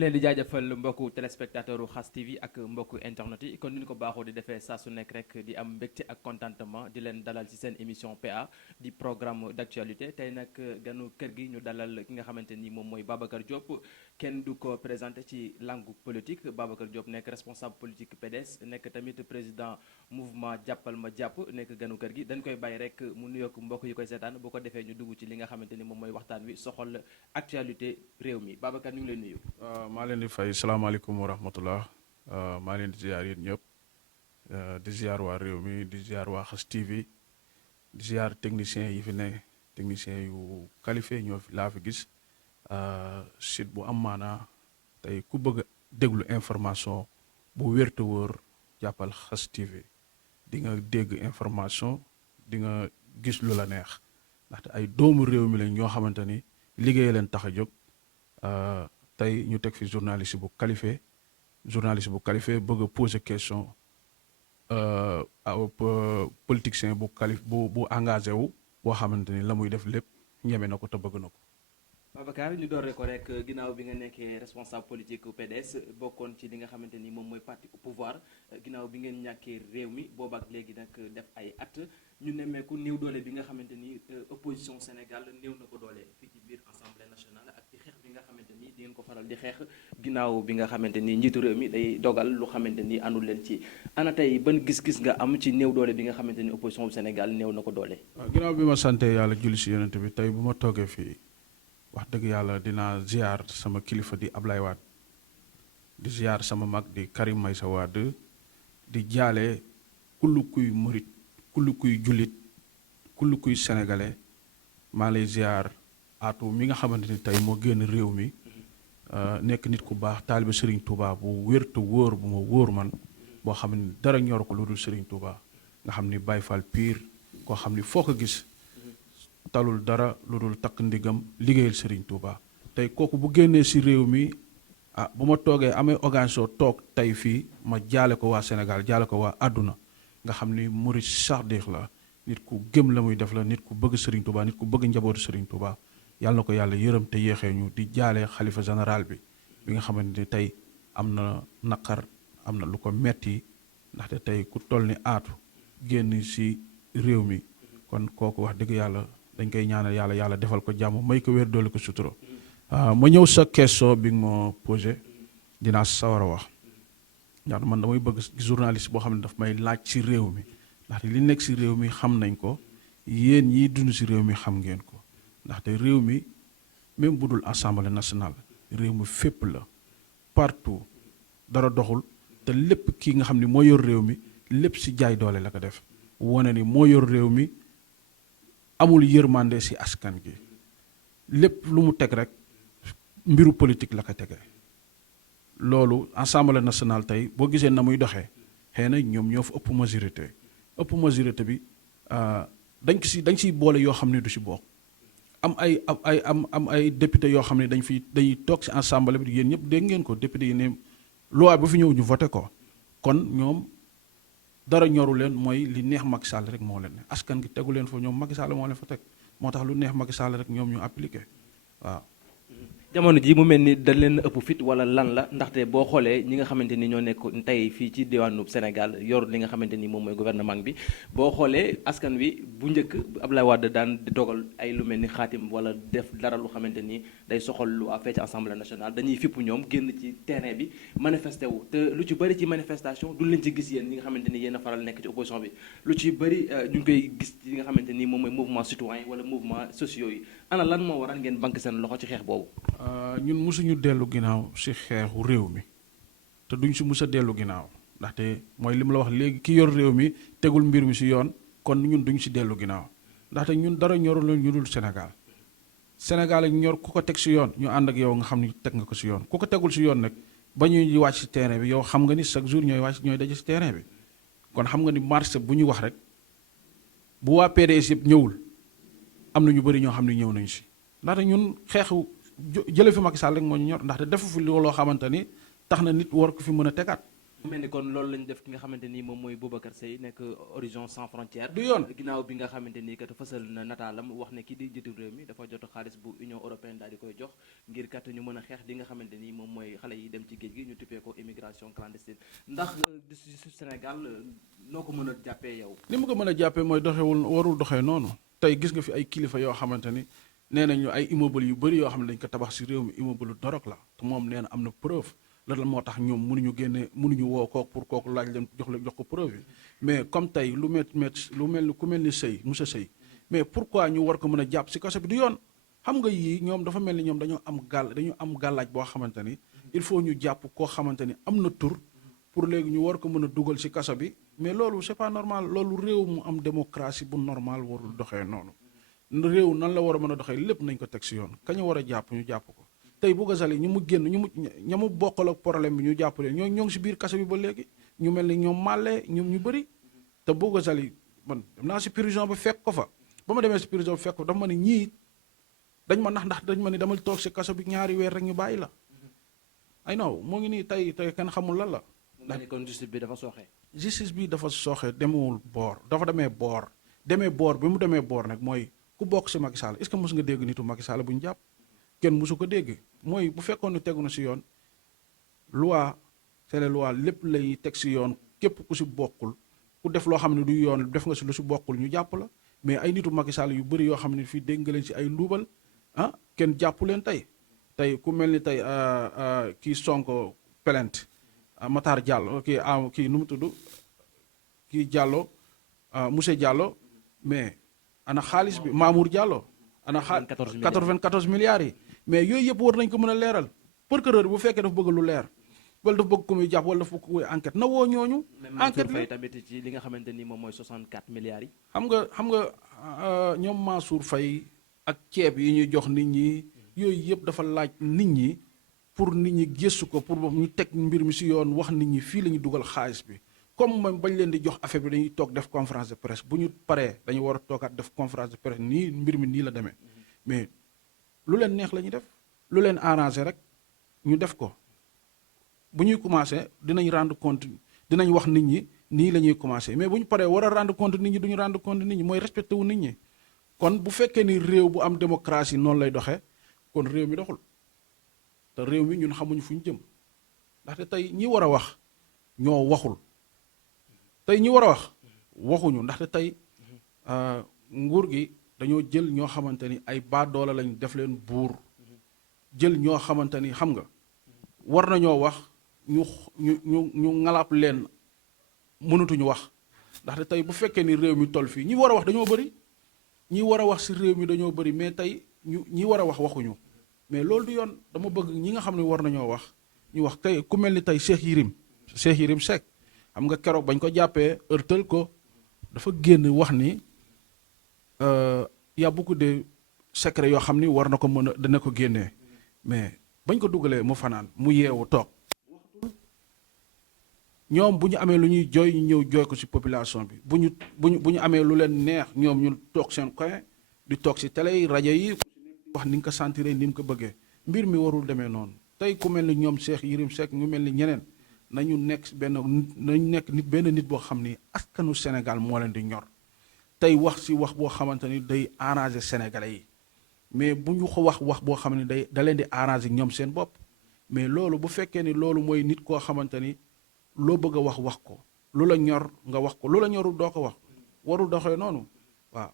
ngi leen di jaajëfal mbokku téléspectateur u Khass TV ak mbokku internet yi kon ni ñu ko baaxoo di defee saa su nekk rek di am mbégte ak contentement di leen dalal ci seen émission PA di programme d'actualité tey nag ganu kër gi ñu dalal ki nga xamante ni moom mooy Babacar Diop kenn du ko présenté ci langue politique Babacar Diop nekk responsable politique PDS nekk tamit président mouvement jàppal ma jàpp nekk ganu kër gi dañ koy bàyyi rek mu nuyoog mbokk yi koy seetaan bu ko defee ñu dugg ci li nga xamante ni moom mooy waxtaan wi soxal actualité réew mi Babacar ñu ngi leen nuyu. maa leen di fay salaamaaleykum wa rahmatullah maa leen di ziar yéen ñëpp di ziar waa réew mi di ziar waa Khass TV di ziar technicien yi fi ne technicien yu qualifié ñoo fi laa fi gis site bu am maanaa tey ku bëgg a déglu information bu wér te wóor jàppal Khass TV di nga dégg information di nga gis lu la neex ndaxte ay doomu réew mi lañ ñoo xamante ni liggéey leen tax a jóg. tey ñu teg fi journaliste bu qualifié bëgg a poser question politicien bu engagé wu boo xamante ni la muy def lépp ñeme na ko te bëgg na ko. Babacar ñu dooree ko rek ginnaaw bi nga nekkee responsable politique PDS bokkoon ci li nga xamante ni moom mooy parti au pouvoir ginnaaw bi ngeen ñàkkee réew mi boobaak léegi nag def ay at ñu nemmeeku néew doole bi nga xamante ni opposition Sénégal néew na ko doole fii ci biir assemblée nationale ak ci xeex bi nga xamante ni di ngeen ko faral di xeex ginnaaw bi nga xamante ni njiitu réew mi day dogal lu xamante ni àndul leen ci ana tey ban gis-gis nga am ci néew doole bi nga xamante ni opposition bu Sénégal néew na ko doole. waaw ginnaaw bi ma sante yàlla julli si yonent bi tey bu ma toogee fii wax dëgg yàlla dinaa ziar sama kilifa di Ablaye Wade di ziar sama mag di Karim Meïssa Wade di jaale kullu kuy murit kullu kuy jullit kullu kuy sénégalais maa lay ziar aatu mi nga xamante ni tey moo génn réew mi nekk nit ku baax taaliba Serigne Touba bu wér te wóor bu ma wóor man boo xam ne dara ñor ko lu dul Serigne Touba nga xam ni Baye Fall pire koo xam ni foo ko gis talul dara lu dul takk ndigam liggéeyal Serigne Touba tey kooku bu génnee si réew mi bu ma toogee amee occasion toog tey fii ma jaale ko waa Sénégal jaale ko waa àdduna nga xam ni murid sadiq la nit ku gëm la muy def la nit ku bëgg Serigne Touba nit ku bëgg njabootu Serigne Touba yàlla na ko yàlla yërëm te yéexee ñu di jaale xalifa général bi nga xamante ni tey am na naqar am na lu ko metti ndaxte tey ku toll ni aatu génn si réew mi kon kooku wax dëgg yàlla dañ koy ñaanal yàlla defal ko jàmm may ko wér doole ko sutura ma ñëw sa question bi nga ma posé dinaa sawar a wax ndax man damay bëgg journaliste boo xam ne daf may laaj ci réew mi ndaxte li nekk ci réew mi xam nañ ko yéen ñiy dund ci réew mi xam ngeen ko ndaxte réew mi même bu dul assemblée nationale réew mi fépp la partout dara doxul te lépp kii nga xam ne moo yor réew mi lépp ci jaay doole la ko def wane ni moo yor réew mi amul yërmande ci askan gi lépp lu mu teg rek mbiru politique la ko tegee loolu assemblée nationale tey boo gisee na muy doxee xëy na ñoom ñoo fa ëpp majorité bi dañ ciy boole yoo xam ne du ci bokk am ay député yoo xam ne dañuy toog ci assemblée bi yéen ñëpp dégg ngeen ko député yi ne loi ba fi ñëw ñu voté ko kon ñoom dara ñoru leen mooy li neex Macky Sall rek moo leen ne askan gi tegu leen fa ñoom Macky Sall moo leen fa teg moo tax lu neex Macky Sall rek ñoom ñu appliqué waaw. jamono ji mu mel ni dañ leen ëpp fit wala lan la ndaxte boo xoolee ñi nga xamante ni ñoo nekk tey fii ci diwaanu Sénégal yor li nga xamante ni moom mooy gouvernement bi boo xoolee askan wi bu njëkk Abdoulaye Wade daan di dogal ay lu mel ni xaatim wala def dara lu xamante ni day soxal lu fee ci assemblée nationale dañuy fipp ñoom génn ci terrain bi manifesté wu te lu ci bëri ci manifestation duñ leen ci gis yéen ñi nga xamante ni yéen a faral nekk ci opposition bi lu ci bëri ñu ngi koy gis ci li nga xamante ni moom mooy mouvement citoyen wala mouvement sociaux yi ana lan moo waral ngeen banque seen loxo ci xeex boobu. ñun mosuñu dellu ginnaaw ci xeexu réew mi te duñ ci mus a dellu ginnaaw ndaxte mooy li ma la wax léegi ki yor réew mi tegul mbir mi ci yoon kon ñun duñ ci dellu ginnaaw ndaxte ñun dara ñorul la ñu dul Sénégal ak ñor ku ko teg ci yoon ñu ànd ak yow nga xam ni teg nga ko ci yoon ku ko tegul ci yoon nag ba ñuy wàcc ci terrain bi yow xam nga ni chaque jour ñooy daje ci terrain bi kon xam nga ni marché bu ñu wax rek bu waa PDS yëpp ñëwul am na ñu bëri ñoo xam ne ñëw nañu ci ndaxte ñun xeexu jële fi Macky Sall rek moo ñu ñor ndaxte defu fi loo xamante ni tax na nit war ko fi mën a tegaat mu mel ni kon loolu lañ def ki nga xamante ni moom mooy Boubacar Seye nekk Horizon Sans Frontières. du yoon ginnaaw bi nga xamante ni kat fësal na nataalam wax ne ki di jiitu réew mi dafa jot xaalis bu Union européenne daal di koy jox ngir kat ñu mën a xeex di nga xamante ni moom mooy xale yi dem ci géej gi ñu tuppee ko immigration clandestine ndax di Sénégal noo ko mën a jàppee yow. ni mu ko mën a jàppee mooy doxewul warul doxee noonu tey gis nga fi ay kilifa yoo xamante ni nee nañu ay immeuble yu bëri yoo xam ne dañ ko tabax si réew mi immeuble dorog la te moom nee na am na preuve lan moo tax ñoom mënuñu woo kooku pour kooku laaj leen jox ko preuve yi mais comme tey lu mel ni ku mel ni Seye monsieur Seye mais pourquoi ñu war ko mën a jàpp si kaso bi du yoon xam nga yii ñoom dafa mel ni ñoom dañu am gàllaaj boo xamante ni il faut ñu jàpp koo xamante ni am na tur pour léegi ñu war ko mën a dugal si kaso bi mais loolu c'est pas normal loolu réew mu am démocratie bu normal warul doxee noonu réew nan la war a mën a doxee lépp nañ ko teg si yoon kañu war a jàpp ñu jàpp ko tey bu Gazali ñu mu génn ña mu bokkal ak problème bi ñu jàpp leen ñoo ngi si biir kaso bi ba léegi ñu mel ni ñoom màllee ñoom ñu bëri te bu Gazali man dem naa si prison ba fekk ko fa ba ma demee si prison ba fekk ko dafa ma ne ñii dañ ma ndax dañ ma ne dama toog si kaso bi ñaari weer rek ñu bàyyi la ay non moo ngi nii tey kenn xamul lan la. ndax kon justice bi dafa sooxe. justice bi dafa sooxe demewul boor dafa demee boor bi mu demee boor nag mooy ku bokk si Macky Sall est-ce que mos nga dégg nitu Macky Sall bu ñu jàpp kenn mosu ko dégg mooy bu fekkoon ne tegu na si yoon loi c'est la loi lépp lay teg si yoon képp ku si bokkul ku def loo xam ne du yoon def nga si lu si bokkul ñu jàpp la mais ay nitu Macky Sall yu bëri yoo xam ne fii dégg nga leen si ay luubal kenn jàppu leen tey ku mel ni tey kii Sonko plainte Matar Diallo kii nu mu tudd kii Diallo monsieur Diallo mais ana xaalis bi Mamour Diallo ana 94 milliards yi mais yooyu yëpp war nañ ko mën a leeral procureur bu fekkee dafa bëgg lu leer wala dafa bëgg ko muy jàpp wala dafa bëgg ko muy enquête na woo ñooñu. enquête Fay tamit ci li nga xamante ni moom mooy 64 milliards yi. xam nga ñoom Mansour Faye ak ceeb yi ñuy jox nit ñi yooyu yëpp dafa laaj nit ñi pour nit ñi gëstu ko pour ñu teg mbir mi si yoon wax nit ñi fii la ñu dugal xaalis bi comme moom bañ leen di jox affaire bi dañuy toog def conférence de presse bu ñu paree dañu war a toogaat def conférence de presse nii mbir mi nii la demee mais lu leen neex la ñuy def lu leen arrangé rek ñu def ko bu ñuy commencé dinañ rendre compte dinañ wax nit ñi nii la ñuy commencé mais bu ñu paree war a rendre compte nit ñi duñu rendre compte nit ñi mooy respecté wu nit ñi kon bu fekkee ni réew bu am démocratie noonu lay doxee kon réew mi doxul te réew mi ñun xamuñu fu ñu jëm ndaxte tey ñi war a wax ñoo waxul tey ñi war a wax waxuñu ndaxte tey nguur gi dañoo jël ñoo xamante ni ay baadoola lañ def leen buur jël ñoo xamante ni xam nga war nañoo wax ñu ngalaab leen mënatuñu wax ndaxte tey bu fekkee ni réew mi toll fii ñi war a wax dañoo bëri ñi war a wax ci réew mi dañoo bëri mais tey ñi war a wax waxuñu mais loolu du yoon dama bëgg ñi nga xam ne war nañoo wax ñu wax tey ku mel ni tey Cheikh Yérim Seck xam nga keroog bañ ko jàppee ërtal ko dafa génn wax ni y a beaucoup de secret yoo xam ni war na ko mën a dana ko génnee mais bañ ko dugalee mu fanaan mu yeewu toog ñoom bu ñu amee lu ñuy jooy ñu ñëw jooy ko ci population bi bu ñu amee lu leen neex ñoom ñu toog seen coin di toog ci télé yi rajo yi wax ni nga ko sentiree ni mu ko bëggee mbir mi warul demee noonu tey ku mel ni ñoom Cheikh Yérim Seck ñu mel ni ñeneen nañu nekk benn nit boo xam ni askanu Sénégal moo leen di ñor tey wax ci wax boo xamante ni day arranger sénégalais yi mais bu ñu ko wax boo xam ne da leen di arranger ñoom seen bopp mais loolu bu fekkee ni loolu mooy nit koo xamante ni loo bëgg a wax ko lu la ñor nga wax ko lu la ñorul doo ko wax warul doxee noonu waaw.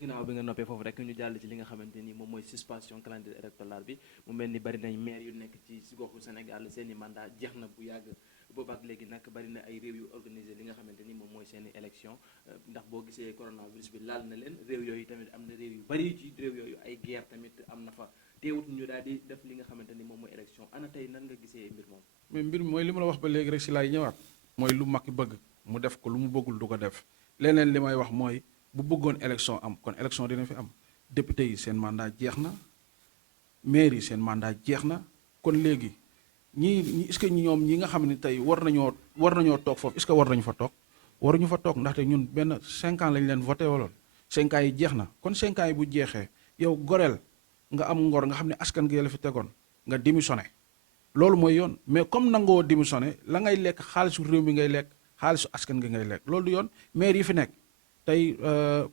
ginnaaw bi nga noppee foofu rek ñu jàll ci li nga xamante ni moom mooy suspension calendrier électoral bi mu mel ni bari nañ maire yu nekk ci goxu Sénégal seen i mandat jeex na bu yàgg boobaak léegi nag bari na ay réew yu organisé li nga xamante ni moom mooy seen i élection ndax boo gisee coronavirus bi laal na leen réew yooyu tamit am na réew yu bari ci réew yooyu ay guerre tamit am na fa teewut ñu daal di def li nga xamante ni moom mooy élection ana tey nan nga gisee mbir moom. mais mbir mi mooy li ma la wax ba léegi rek si laay ñëwaat mooy lu Macky bëgg mu def ko lu mu bëggul du ko def leneen li may wax mooy bu bëggoon élection am kon élection dina fi am député yi seen mandat jeex na maire yi seen mandat jeex na kon léegi ñii est-ce que ñoom ñi nga xam ne tey war nañoo toog foofu est-ce que war nañu fa toog waruñu fa toog ndaxte ñun benn 5 ans lañ leen voté waloon 5 ans yi jeex na kon 5 ans yi bu jeexee yow goreel nga am ngor nga xam ne askan gi la fi tegoon nga démissionné loolu mooy yoon mais comme nangoo démissionné la ngay lekk xaalisu réew mi ngay lekk xaalisu askan gi ngay lekk loolu du yoon maire yi fi nekk tey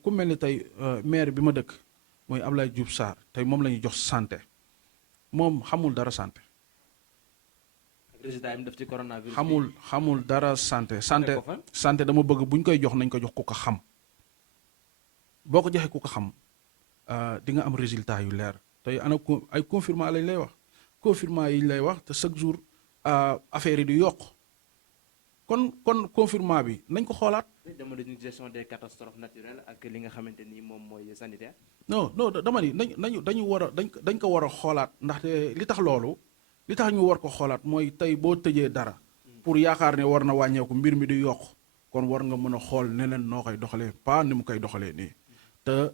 ku mel ni tey maire bi ma dëkk mooy Abdoulaye Diouf Sarr tey moom la ñuy jox santé moom xamul dara santé. résultat yi mu def ci coronavirus xamul dara santé dama bëgg bu ñu koy jox nañ ko jox ku ko xam boo ko joxee ku ko xam di nga am résultat yu leer tey ana ay confirmation lañ lay wax confirmation yi ñu lay wax te chaque jour affaire yi di yokk kon confirmation bi nañ ko xoolaat. jamono ji gestion des catastrophes naturelles ak li nga xamante ni moom mooy sanitaire. non dama ni dañu war a dañ ko war a xoolaat ndaxte li tax ñu war ko xoolaat mooy tey boo tëjee dara pour yaakaar ne war na wàññeeku mbir mi di yokk kon war nga mën a xool neneen noo koy doxalee pas ni mu koy doxalee nii te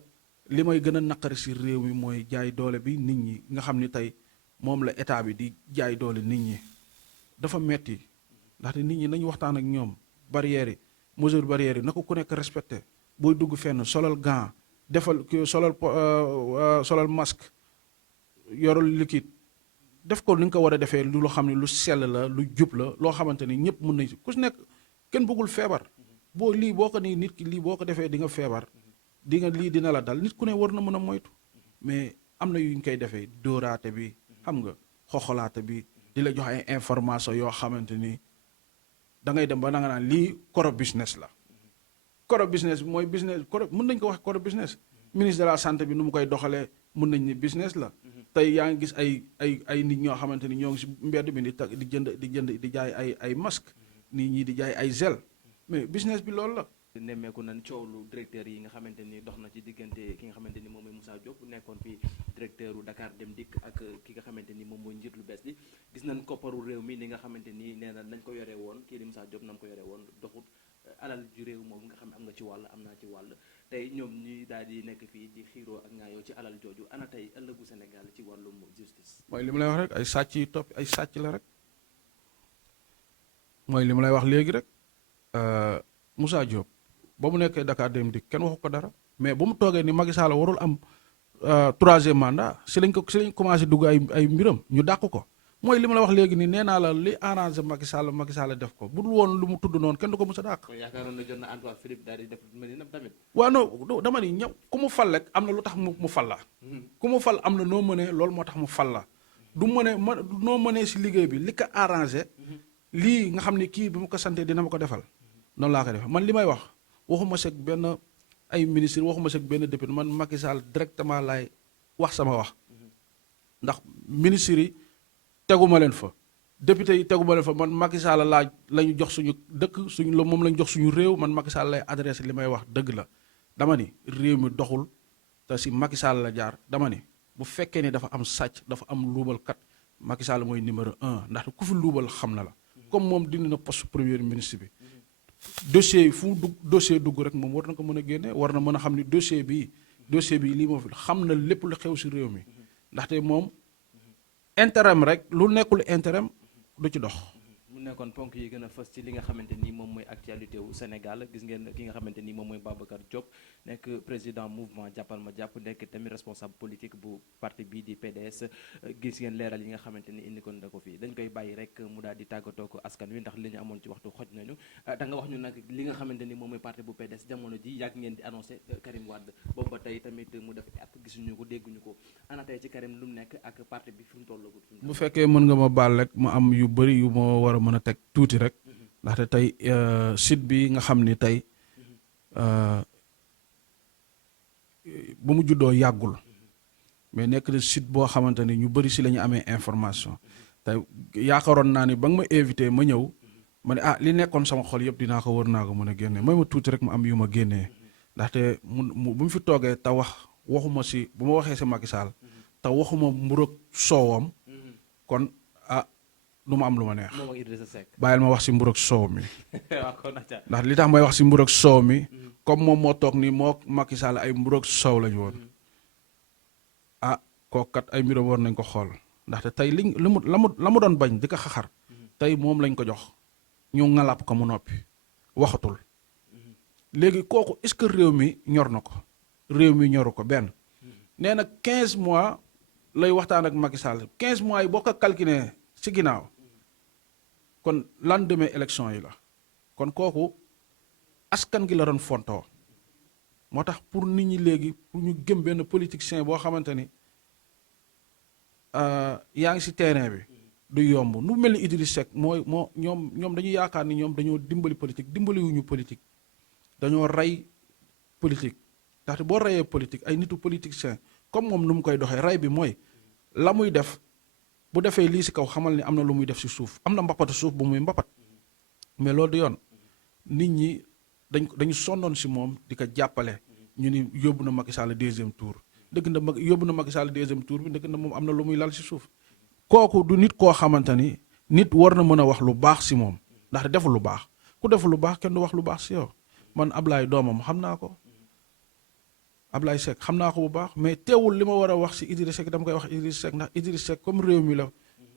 li may gën a naqari si réew mi mooy jaay doole bi nit ñi nga xam ni tey moom la état bi di jaay doole nit ñi dafa metti ndaxte nit ñi nañu waxtaan ak ñoom barrières yi mesure barrières yi na ko ku nekk respecté booy dugg fenn solal gant defal solal masque yoral liquide def ko ni nga ko war a defee lu loo xam ne lu sell la lu jub la loo xamante ni ñëpp mën nañ ku si nekk kenn bëggul feebar boo ko nii nit ki lii boo ko defee di nga feebar di nga lii dina la dal nit ku ne war na mën a moytu mais am na yu ñu koy defee dóoraate bi xam nga xoxolaate bi di la jox ay information yoo xamante ni da ngay dem ba da nga naan lii koro business la koro business mooy business koro mën nañ ko wax koro business ministre de la santé bi nu mu koy doxalee mën nañ ni business la tey yaa ngi gis ay nit ñoo xamante ni ñoo ngi si mbedd mi di jaay ay masque nit ñi di jaay ay gel mais business bi loolu la. nemmeeku nañ coow lu directeur yi nga xamante ni dox na ci diggante ki nga xamante ni moom mooy Moussa Diop nekkoon fi directeur u Dakar Dem Dikk ak ki nga xamante ni moom mooy njiit lu bees li gis nañ kopparu réew mi ni nga xamante ni nee na nañ ko yoree woon kii di Moussa Diop na mu ko yoree woon doxut alal ju réew moom nga xam ne am nga ci wàll am naa ci wàll tey ñoom ñuy daal di nekk fii di xiiroo ak ngaayoo ci alal jooju ana tey ëllëgu Sénégal ci wàllum justice. mooy li ma lay wax rek ay sàcc yi topp ay sàcc la rek mooy li ma lay wax léegi rek Moussa Diop ba mu nekkee Dakar Dem Dikk kenn waxu ko dara mais ba mu toogee ni Macky Sall warul am troisième mandat si lañ commencé dugg ay mbiram ñu dàq ko mooy li ma la wax léegi nii nee naa la li arrangé Macky Sall def ko bu dul woon lu mu tudd noonu kenn du ko mës a dàq. yaakaaroon na jot na Antoine Philippe daal di def mel ni tamit. waaw non dama ni ñëw ku mu fal rek am na lu tax mu fal la. ku mu fal am na noo mënee loolu moo tax mu fal la du noo mënee si liggéey bi li ko arrangé lii nga xam ne kii bi mu ko santee dina ma ko defal noonu laa ko defee man li may wax. waxuma seeg benn ay ministre waxuma seeg benn député man Macky Sall directement laay wax sama wax ndax ministres yi teguma leen fa député yi teguma leen fa man Macky Sall la ñu jox suñu dëkk moom la ñu jox suñu réew man Macky Sall lay adressé li may wax dëgg la dama ni réew mi doxul te si Macky Sall la jaar dama ni bu fekkee ni dafa am sàcc dafa am luubalkat Macky Sall mooy numéro 1 ndaxte ku fi luubal xam na la comme moom dindi na poste premier ministre bi dossier yi fu dossier dugg rek moom war na ko mën a génne war na mën a xam ni dossier bi lii moo fi xam na lépp lu xew si réew mi ndaxte moom intérêt rek lu nekkul intérêt du ci dox. mu nekkoon ponk yi gën a fës ci li nga xamante ni moom mooy actualité wu Sénégal gis ngeen ki nga xamante ni moom mooy Babacar Diop nekk président mouvement jàppal ma jàpp nekk tamit responsable politique bu parti bii di PDS gis ngeen leeral yi nga xamante ni indi ko na ko fii dañ koy bàyyi rek mu daal di tàggatoo ko askan wi ndax li ñu amoon ci waxtu xoj nañu da nga wax ñu nag li nga xamante ni moom mooy parti bu PDS jamono ji yàgg ngeen di annoncé Karim Wade boobu ba tey tamit mu def at gisuñu ko dégguñu ko ana tey ci Karim lu mu nekk ak parti bi fi mu tollagul. bu fekkee mën nga ma baal rek ma am yu bëri yu ma war a mën a teg tuuti rek ndaxte tey site bi nga xam ni tey bu mu juddoo yàggul mais nekk na site boo xamante ni ñu bëri si la ñu amee information tey yaakaaroon naa ni ba nga ma invité ma ñëw ma ne li nekkoon sama xol yëpp dinaa ko war naa ko mën a génne mooy ma tuuti rek ma am yu ma génnee ndaxte bu mu fi toogee te waxuma si bu ma waxee si Macky Sall te waxuma mburoog soowam kon du ma am lu ma neex bàyyil ma wax si mburoog soow mi ndax li tax may wax si mburoog soow mi comme moom moo toog ni moo Macky Sall ay mburoog soow lañu woon kooku kat ay mbiram war nañ ko xool ndaxte tey la mu doon bañ di ko xaxar tey moom lañ ko jox ñu ŋalaab ko mu noppi waxatul léegi kooku est-ce que réew mi ñor na ko réew mi ñoru ko benn nee na 15 mois lay waxtaan ak Macky Sall 15 mois yi boo ko calculé ci ginnaaw kon lendemain élection yi la kon kooku askan gi la doon fontoo moo tax pour nit ñi léegi pour ñu gëm benn politicien boo xamante ni yaa ngi ci terrain bi du yomb nu mel ni Idriss Seck ñoom dañu yaakaar ni ñoom dañoo dimbali politique dimbaliwuñu politique dañoo rey politique ndaxte boo reyee politique ay nitu politicien comme moom nu mu koy doxee rey bi mooy la muy def bu defee lii ci kaw xamal ni am na lu muy def ci suuf am na mbappatu suuf bu muy mbappat mais loolu du yoon nit ñi dañu sonnoon ci moom di ko jàppale ñu ni yóbbu na Macky Sall deuxième tour dëgg na yóbbu na Macky Sall deuxième tour bi dëgg na moom am na lu muy lal ci suuf kooku du nit koo xamante ni nit war na mën a wax lu baax ci moom ndaxte deful lu baax ku deful lu baax kenn du wax lu baax ci yow man Ablaye doomam xam naa ko Ablaye Seck xam naa ko bu baax mais teewul li ma war a wax ci Idriss Seck dama koy wax Idriss Seck ndax Idriss Seck comme réew mi la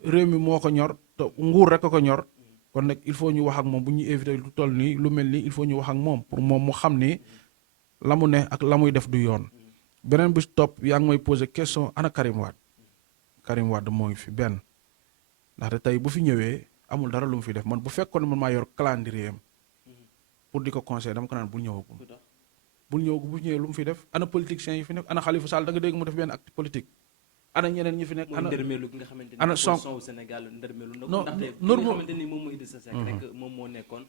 réew mi moo ko ñor te nguur rek a ko ñor kon nag il faut ñu wax ak moom bu ñuy éviter lu toll nii lu mel nii il faut ñu wax ak moom pour moom mu xam ni la mu ne ak la muy def du yoon beneen bi topp yaa ngi may poser question ana Karim Wade moo ngi fi benn ndaxte tey bu fi ñëwee amul dara lu mu fi def man bu fekkoon man maa yor calendrier am pour di ko conseiller dama ko naan bul ñëwagum bul ñëw bu ñëwee lu mu fi def ana politiciens yi fi nekk ana Khalifa Sall da nga dégg mu def benn acte politique ana ñeneen ñi fi nekk ana ndërmeelu gi nga xamante ni ana Sonko Sénégal ndërmeelu na non ndaxte li nga xamante ni moom mooy Idrissa Seck rek moom moo nekkoon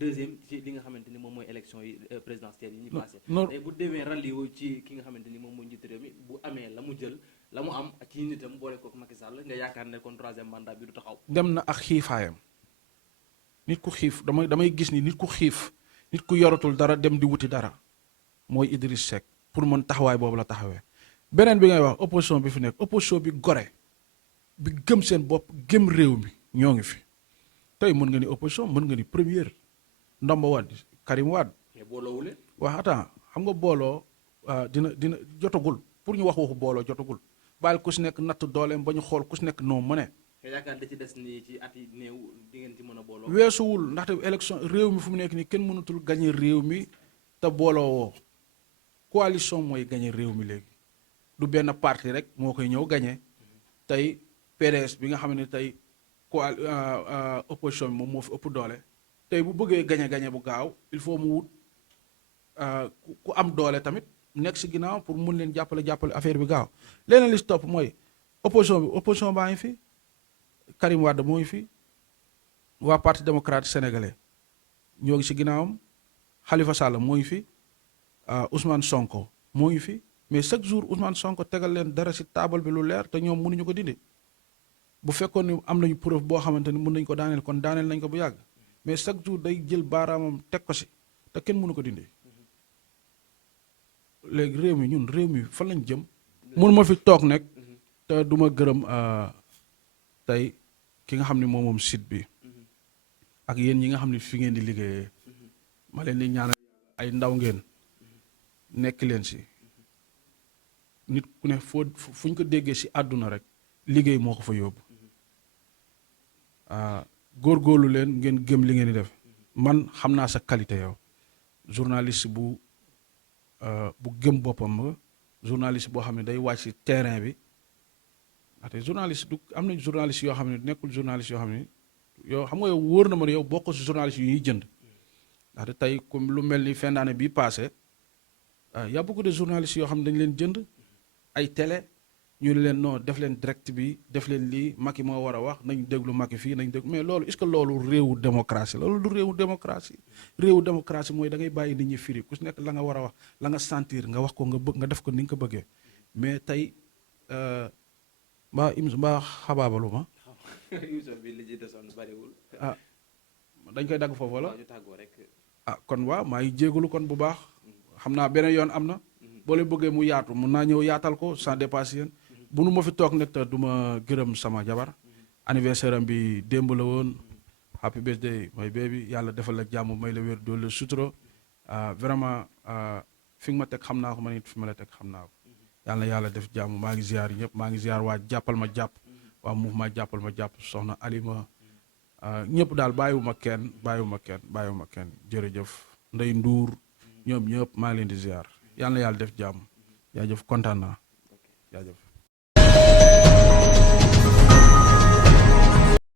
deuxième ci li nga xamante ni moom mooy élection yi présidentielles yi ñu passé tey bu demee ralliwu ci ki nga xamante ni moom mooy njiitu réew mi bu amee la mu jël la mu am ci nitam boole kook Macky Sall nga yaakaar ne kon troisième mandat bi du taxaw dem na ak xiifaayam nit ku xiif damay gis ni nit ku xiif nit ku yoratul dara dem di wuti dara mooy Idriss Seck pour mën taxawaay boobu la taxawee beneen bi ngay wax opposition bi fi nekk opposition bi gore bi gëm seen bopp gëm réew mi ñoo ngi fi tey mën nga ni opposition mën nga ni première Ndomba Wade Karim Wade mais booloowule wax attends xam nga booloo dina jotagul pour ñu wax waxu booloo jotagul bàyyil ku si nekk natt dooleem ba ñu xool ku si nekk noo mëne nga yaakaar da ci des nii ci at yi néew di ngeen ci mën a booloo weesuwul ndaxte élection réew mi fu mu nekk nii kenn mënatul gagner réew mi te booloo woo coalition mooy gagner réew mi léegi du benn parti rek moo koy ñëw gagner tey PDS bi nga xam ne tey opposition bi moom moo fi ëpp doole tey bu bëggee gagner bu gaaw il faut mu wut ku am doole tamit nekk si ginnaaw pour mun leen jàppale affaire bi gaaw leneen li si topp mooy opposition baa ngi fi Karim Wade moo ngi fi waa parti démocrate sénégalais ñoo ngi si ginnaawam Khalifa Sall moo ngi fi Ousmane Sonko moo ngi fi mais chaque jour Ousmane Sonko tegal leen dara si taabal bi lu leer te ñoom mënuñu ko dindi bu fekkoon ni am nañu preuve boo xamante ni mën nañu ko daaneel kon daaneel nañ ko bu yàgg mais chaque jour day jël baaraamam teg ko si te kenn mënu ko dindi léegi réew mi fan lañ jëm. mun ma fi toog nekk te du ma gërëm tey ki nga xam ne moom site bi ak yéen ñi nga xam ne fi ngeen di liggéeyee ma leen di ñaanal ay ndaw ngeen nekk leen si nit ku ne fu ñu ko déggee si àdduna rek liggéey moo ko fa yóbbu góorgóorlu leen ngeen gëm li ngeen di def man xam naa sa qualité yow journaliste bu gëm boppam nga journaliste boo xam ne day wàcc si terrain bi ndaxte journaliste du am na journaliste yoo xam ne nekkul journaliste yoo xam ne yow xam nga yow wóor na ma ne yow bokk si journaliste yu ñuy jënd ndaxte tey comme lu mel ni fin d'année bii passé y a beaucoup de journalistes yoo xam ne dañu leen jënd ay télé ñu ne leen non def leen direct bi def leen lii Macky moo war a wax nañ déglu Macky fii nañ déglu mais loolu est-ce que loolu réewu démocratie loolu du réewu démocratie mooy da ngay bàyyi nit ñi firi ku si nekk la nga war a wax la nga sentir nga wax ko nga def ko ni nga ko bëggee mais tey mbaa xabaabalu ma bi li ci desoon bariwul dañ koy dagg foofu la kon waaw maa ngi jégalu kon bu baax xam naa beneen yoon am na boo leen bëggee mu yaatu mun naa ñëw yaatal ko sans dépasser yéen bu nu ma fi toog nag te du ma gërëm sama jabar anniversaire am bi démb la woon happy birthday my baby yàlla defal la jàmm may la wér doole sutura vraiment fi nga ma teg xam naa ko man it fi ma la teg xam naa ko yàlla def jàmm maa ngi ziar ñëpp maa ngi ziar waa jàppal ma jàpp waa mouvement jàppal ma jàpp soxna Alima ñëpp daal bàyyiwuma kenn jërëjëf Ndey Nduur ñoom ñëpp maa ngi leen di ziar yàlla def jàmm jaajëf kontaan naa jaajëf